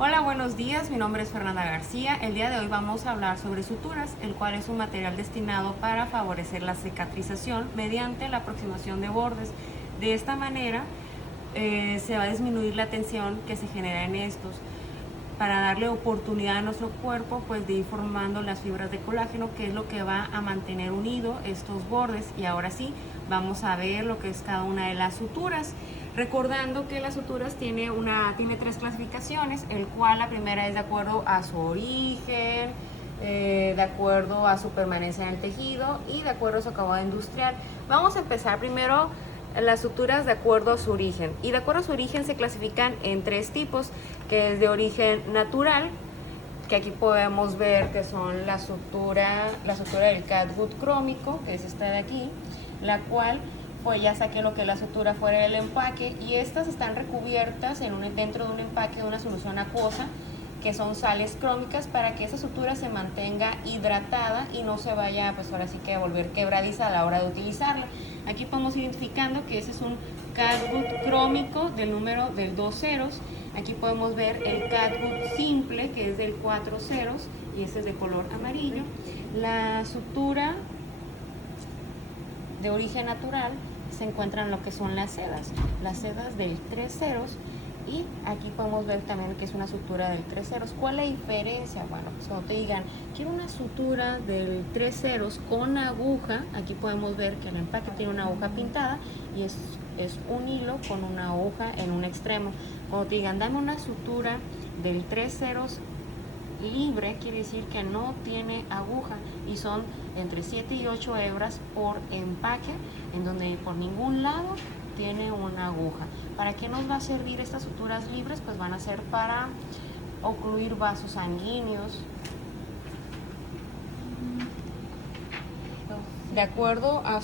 Hola, buenos días. Mi nombre es Fernanda García. El día de hoy vamos a hablar sobre suturas, el cual es un material destinado para favorecer la cicatrización mediante la aproximación de bordes. De esta manera se va a disminuir la tensión que se genera en estos para darle oportunidad a nuestro cuerpo pues de ir formando las fibras de colágeno, que es lo que va a mantener unido estos bordes. Y ahora sí, vamos a ver lo que es cada una de las suturas. Recordando que las suturas tiene tres clasificaciones, el cual la primera es de acuerdo a su origen, de acuerdo a su permanencia en el tejido y de acuerdo a su acabado industrial. Vamos a empezar primero las suturas de acuerdo a su origen. Y de acuerdo a su origen se clasifican en tres tipos, que es de origen natural, que aquí podemos ver que son la sutura del catgut crómico, que es esta de aquí, la cual pues ya saqué lo que es la sutura fuera del empaque, y estas están recubiertas dentro de un empaque de una solución acuosa, que son sales crómicas, para que esa sutura se mantenga hidratada y no se vaya pues ahora sí que a volver quebradiza a la hora de utilizarla. Aquí podemos identificando que ese es un catgut crómico del número del 2 ceros. Aquí podemos ver el catgut simple, que es del 4 ceros, y este es de color amarillo. La sutura de origen natural se encuentran lo que son las sedas del 3 ceros, y aquí podemos ver también que es una sutura del 3 ceros. ¿Cuál es la diferencia? Bueno, pues cuando te digan, quiero una sutura del 3 ceros con aguja, aquí podemos ver que el empaque tiene una aguja pintada y es un hilo con una aguja en un extremo. Cuando te digan, dame una sutura del 3 ceros libre, quiere decir que no tiene aguja, y son entre 7 y 8 hebras por empaque, en donde por ningún lado tiene una aguja. ¿Para qué nos va a servir estas suturas libres? Pues van a ser para ocluir vasos sanguíneos. De acuerdo a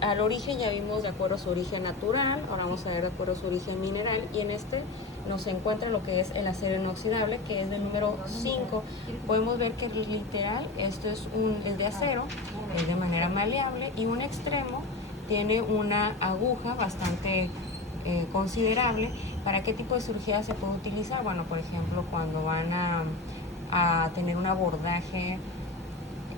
al origen ya vimos de acuerdo a su origen natural. Ahora vamos a ver de acuerdo a su origen mineral, y en este nos encuentra lo que es el acero inoxidable, que es del número 5. Podemos ver que literal esto es de acero, es de manera maleable, y un extremo tiene una aguja bastante considerable. ¿Para qué tipo de cirugía se puede utilizar? Bueno, por ejemplo, cuando van a tener un abordaje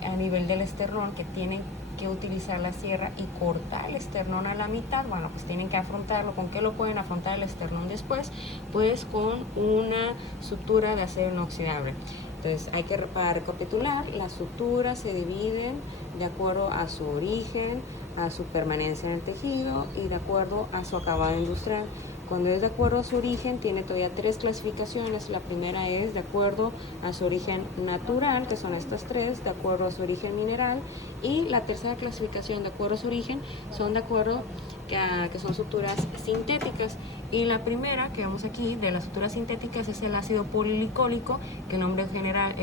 a nivel del esternón, que tienen que utilizar la sierra y cortar el esternón a la mitad, bueno, pues tienen que afrontarlo. ¿Con qué lo pueden afrontar el esternón después? Pues con una sutura de acero inoxidable. Entonces, para recapitular, las suturas se dividen de acuerdo a su origen, a su permanencia en el tejido y de acuerdo a su acabado industrial. Cuando es de acuerdo a su origen, tiene todavía tres clasificaciones. La primera es de acuerdo a su origen natural, que son estas tres, de acuerdo a su origen mineral, y la tercera clasificación de acuerdo a su origen son de acuerdo que son suturas sintéticas. Y la primera que vemos aquí de las suturas sintéticas es el ácido polilicólico, que el nombre general,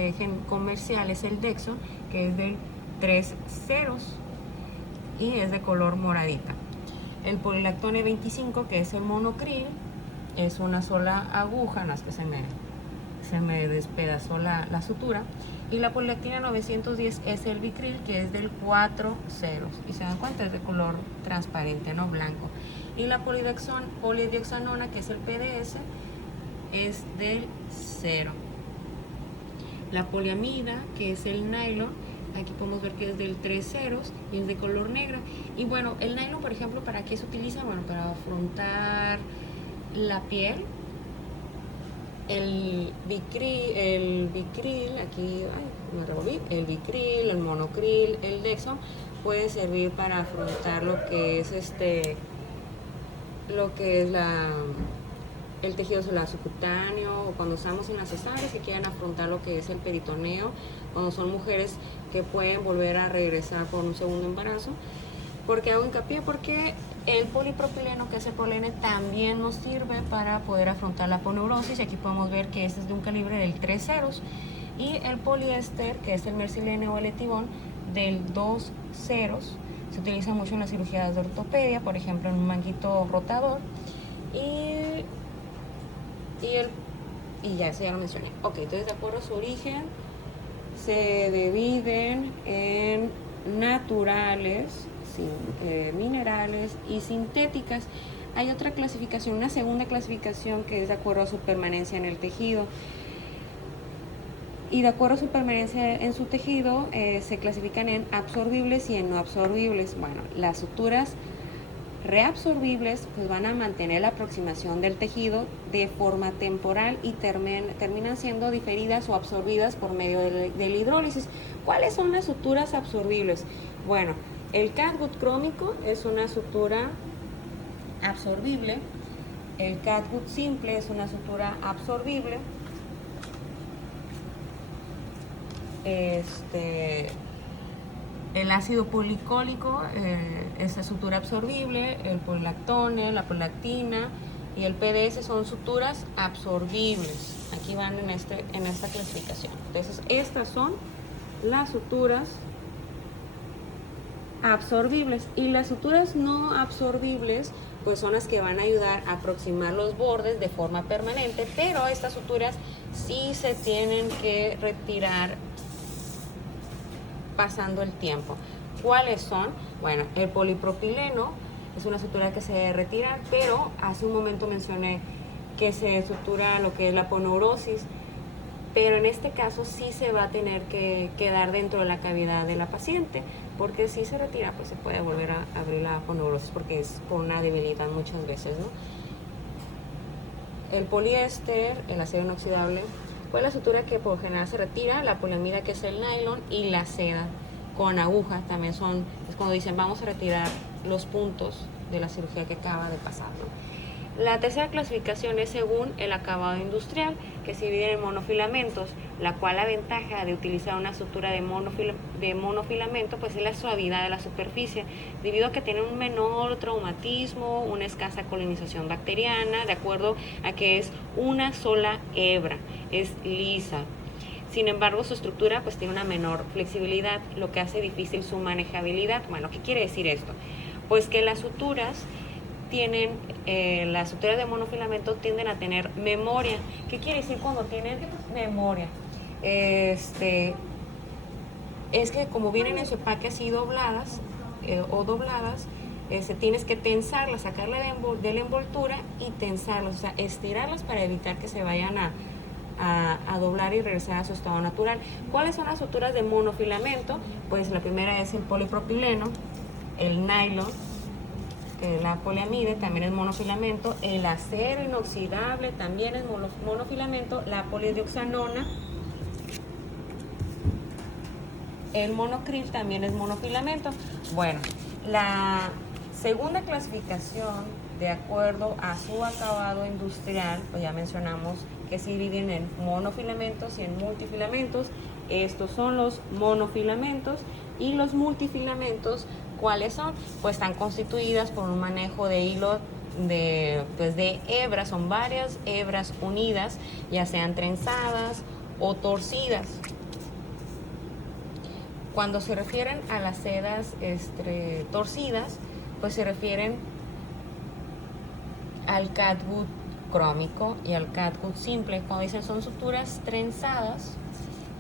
comercial es el Dexon, que es del 3 ceros y es de color moradita. El polilactone 25, que es el monocril, es una sola aguja, no es que se me despedazó la sutura. Y la polilactina 910 es el bicril, que es del 4 ceros, y se dan cuenta, es de color transparente, no blanco. Y la polidioxanona, que es el PDS, es del 0. La poliamida, que es el nylon, aquí podemos ver que es del 3 ceros y es de color negra. Y bueno, el nylon, por ejemplo, ¿para qué se utiliza? Bueno, para afrontar la piel. El bicril, aquí me revolví, el bicril, el monocril, el Dexon puede servir para afrontar lo que es el tejido celular subcutáneo, o cuando estamos en las cesáreas que quieren afrontar lo que es el peritoneo, cuando son mujeres que pueden volver a regresar por un segundo embarazo. Porque hago hincapié, porque el polipropileno, que es el polene, también nos sirve para poder afrontar la aponeurosis. Y aquí podemos ver que este es de un calibre del 3 ceros, y el poliéster, que es el mercilene o el etivón, del 2 ceros. Se utiliza mucho en las cirugías de ortopedia, por ejemplo en un manguito rotador, y ya, eso ya lo mencioné. Ok, entonces de acuerdo a su origen se dividen en naturales, minerales y sintéticas. hay otra clasificación, una segunda clasificación que es de acuerdo a su permanencia en el tejido. Y de acuerdo a su permanencia en su tejido, se clasifican en absorbibles y en no absorbibles. Bueno, las suturas reabsorbibles pues van a mantener la aproximación del tejido de forma temporal y terminan siendo diferidas o absorbidas por medio de la hidrólisis. ¿Cuáles son las suturas absorbibles? Bueno, el catgut crómico es una sutura absorbible, el catgut simple es una sutura absorbible, el ácido policólico, esa sutura absorbible, el polilactone, la prolactina y el PDS son suturas absorbibles. Aquí van en esta clasificación. Entonces, estas son las suturas absorbibles, y las suturas no absorbibles pues son las que van a ayudar a aproximar los bordes de forma permanente, pero estas suturas sí se tienen que retirar pasando el tiempo. ¿Cuáles son? Bueno, el polipropileno es una sutura que se retira, pero hace un momento mencioné que se sutura lo que es la aponeurosis, pero en este caso sí se va a tener que quedar dentro de la cavidad de la paciente, porque si se retira pues se puede volver a abrir la aponeurosis porque es por una debilidad muchas veces, ¿no? El poliéster, el acero inoxidable, pues la sutura que por general se retira, la poliamida que es el nylon y la seda con aguja también es cuando dicen vamos a retirar los puntos de la cirugía que acaba de pasar, ¿no? La tercera clasificación es según el acabado industrial, que se divide en monofilamentos, la cual la ventaja de utilizar una sutura de monofilamento pues es la suavidad de la superficie, debido a que tiene un menor traumatismo, una escasa colonización bacteriana, de acuerdo a que es una sola hebra, es lisa. Sin embargo, su estructura pues tiene una menor flexibilidad, lo que hace difícil su manejabilidad. Bueno, ¿qué quiere decir esto? Pues que las suturas las suturas de monofilamento tienden a tener memoria. ¿Qué quiere decir cuando tienen memoria? Es que como vienen en su empaque así dobladas tienes que tensarlas, sacarla de la envoltura y tensarlas, o sea, estirarlas para evitar que se vayan a doblar y regresar a su estado natural. ¿Cuáles son las suturas de monofilamento? Pues la primera es el polipropileno, el nylon, que la poliamide también es monofilamento, el acero inoxidable también es monofilamento, la polidioxanona, el monocril también es monofilamento. Bueno, la segunda clasificación, de acuerdo a su acabado industrial, pues ya mencionamos que se dividen en monofilamentos y en multifilamentos. Estos son los monofilamentos, y los multifilamentos, ¿cuáles son? Pues están constituidas por un manejo de hilo de hebras, son varias hebras unidas, ya sean trenzadas o torcidas. Cuando se refieren a las sedas torcidas, pues se refieren al catgut crómico y al catgut simple. Cuando dicen son suturas trenzadas,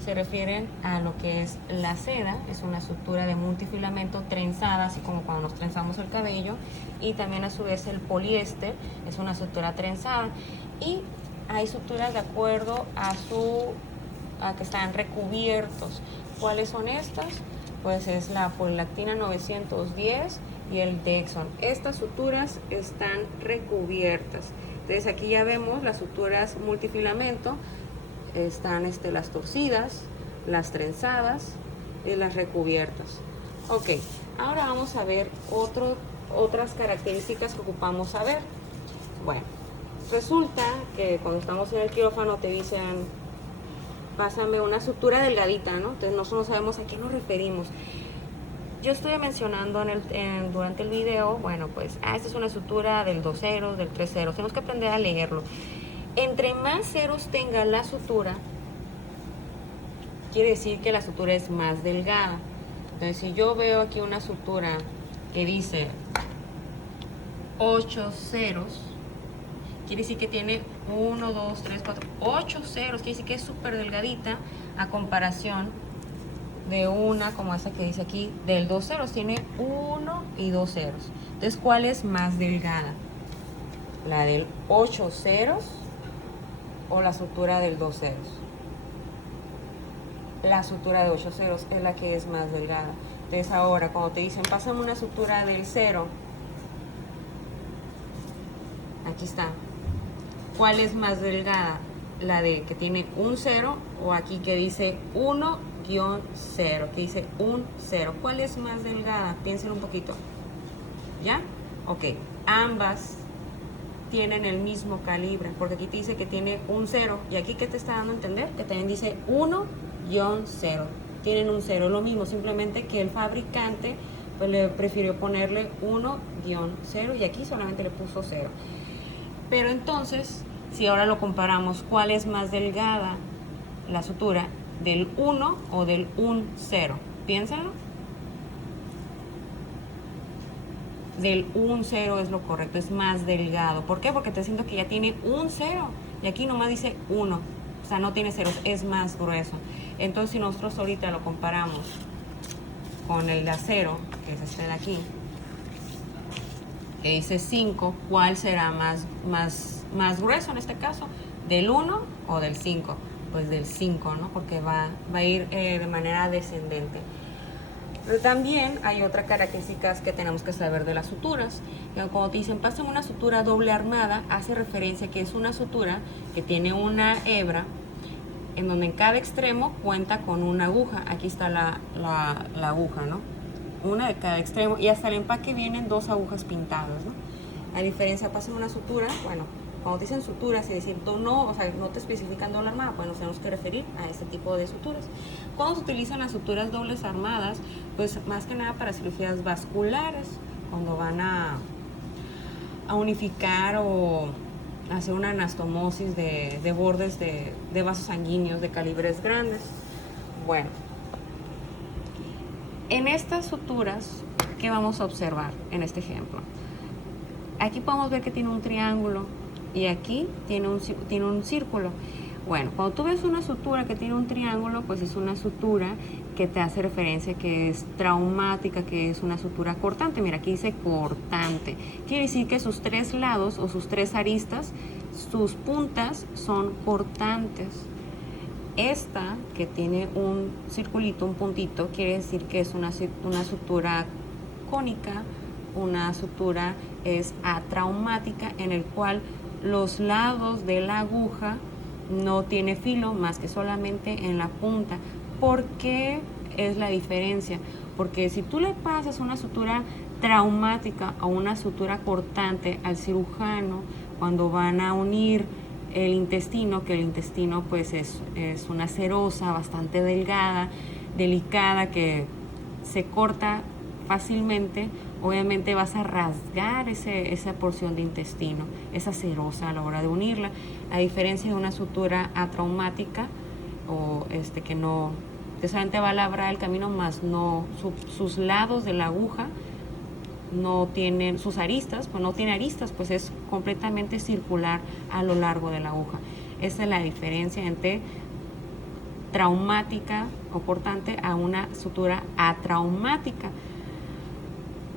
se refieren a lo que es la seda, es una sutura de multifilamento trenzada, así como cuando nos trenzamos el cabello, y también a su vez el poliéster es una sutura trenzada, y hay suturas de acuerdo a que están recubiertos. ¿Cuáles son estas? Pues es la polilactina 910 y el Dexon. Estas suturas están recubiertas. Entonces aquí ya vemos las suturas multifilamento. Están las torcidas, las trenzadas y las recubiertas. Ok, ahora vamos a ver otras características que ocupamos saber. Bueno, resulta que cuando estamos en el quirófano te dicen, pásame una sutura delgadita, ¿no? Entonces nosotros no sabemos a qué nos referimos. Yo estoy mencionando durante el video, bueno, pues, esta es una sutura del 2 ceros, del 3 ceros. Tenemos que aprender a leerlo. Entre más ceros tenga la sutura, quiere decir que la sutura es más delgada. Entonces, si yo veo aquí una sutura que dice 8 ceros, quiere decir que tiene 1, 2, 3, 4, 8 ceros, quiere decir que es súper delgadita a comparación de una como esta que dice aquí, del 2 ceros, tiene 1 y 2 ceros. Entonces, ¿cuál es más delgada? ¿La del 8 ceros o la sutura del 2 ceros? La sutura de 8 ceros es la que es más delgada. Entonces ahora cuando te dicen pásame una sutura del 0, aquí está. ¿Cuál es más delgada? ¿La de que tiene un 0 o aquí que dice 1-0, que dice un 0? ¿Cuál es más delgada? Piénsenlo un poquito. ¿Ya? Ok. Ambas tienen el mismo calibre, porque aquí te dice que tiene un 0 y aquí que te está dando a entender que también dice 1-0. Tienen un 0, lo mismo, simplemente que el fabricante pues le prefirió ponerle 1-0 y aquí solamente le puso 0. Pero entonces, si ahora lo comparamos, ¿cuál es más delgada la sutura? ¿Del 1 o del 1-0? Piénsalo. Del 1-0 es lo correcto, es más delgado. ¿Por qué? Porque te siento que ya tiene un 0 y aquí nomás dice 1, o sea, no tiene ceros, es más grueso. Entonces, si nosotros ahorita lo comparamos con el de acero, que es este de aquí, que dice 5, ¿cuál será más grueso en este caso? ¿Del 1 o del 5? Pues del 5, ¿no? Porque va a ir de manera descendente. Pero también hay otras características que tenemos que saber de las suturas. Cuando te dicen pasen una sutura doble armada, hace referencia que es una sutura que tiene una hebra en donde en cada extremo cuenta con una aguja. Aquí está la aguja, ¿no? Una de cada extremo y hasta el empaque vienen 2 agujas pintadas, ¿no? A diferencia, pasen una sutura, bueno, cuando dicen suturas y decir no, o sea, no te especifican doble armada, pues nos tenemos que referir a este tipo de suturas. Cuando se utilizan las suturas dobles armadas, pues más que nada para cirugías vasculares, cuando van a unificar o hacer una anastomosis de bordes de vasos sanguíneos de calibres grandes. Bueno, en estas suturas, ¿qué vamos a observar en este ejemplo? Aquí podemos ver que tiene un triángulo y aquí tiene un círculo. Bueno, cuando tú ves una sutura que tiene un triángulo, pues es una sutura que te hace referencia que es traumática, que es una sutura cortante. Mira, aquí dice cortante. Quiere decir que sus 3 lados o sus 3 aristas, sus puntas son cortantes. Esta, que tiene un circulito, un puntito, quiere decir que es una sutura cónica, una sutura es atraumática, en el cual los lados de la aguja no tiene filo más que solamente en la punta. ¿Por qué es la diferencia? Porque si tú le pasas una sutura traumática a una sutura cortante al cirujano, cuando van a unir el intestino, que el intestino pues es una serosa bastante delgada, delicada, que se corta fácilmente, obviamente vas a rasgar esa porción de intestino, esa serosa a la hora de unirla, a diferencia de una sutura atraumática o que solamente va a labrar el camino, más no sus lados de la aguja no tienen sus aristas, pues no tiene aristas, pues es completamente circular a lo largo de la aguja. Esa es la diferencia entre traumática o cortante a una sutura atraumática.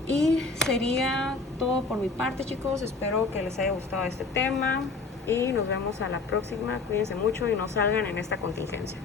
Y sería todo por mi parte, chicos. Espero que les haya gustado este tema y nos vemos a la próxima. Cuídense mucho y no salgan en esta contingencia.